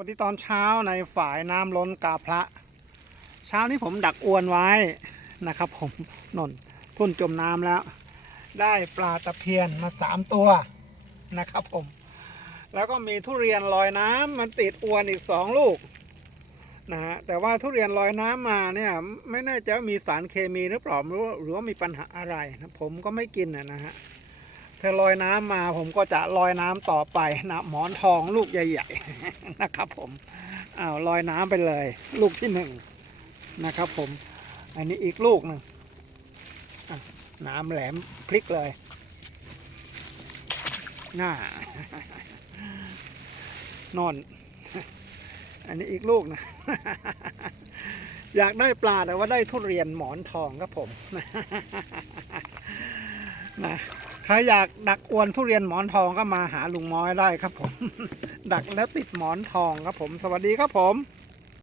วันที่ตอนเช้าในฝ่ายน้ำล้นกาพระ เช้านี้ผมดักอวนไว้นะครับผมนนทุ่นจมน้ำแล้ว ได้ปลาตะเพียนมาสามตัวนะครับผม แล้วก็มีทุเรียนลอยน้ำมันติดอวนอีกสองลูกนะฮะแต่ว่าทุเรียนลอยน้ำมาเนี่ยไม่แน่ใจว่ามีสารเคมีหรือเปล่าหรือว่าหรือว่ามีปัญหาอะไรนะผมก็ไม่กินนะฮะ ถ้าลอยน้ำมาผมก็จะลอยน้ำต่อไปนะหมอนทองลูกใหญ่ๆนะครับผมอ้าวลอยน้ำไปเลย ลูกที่หนึ่งนะครับผม อันนี้อีกลูกหนึ่งน้ำแหลมพลิกเลยน่านอน อันนี้อีกลูกนะ อยากได้ปลาแต่ว่าได้ทุเรียนหมอนทองครับผมนะ ใครอยากดักอวนทุเรียนหมอนทองก็มาหาลุงม้อยได้ครับผม ดักแล้วติดหมอนทองครับผม สวัสดีครับผม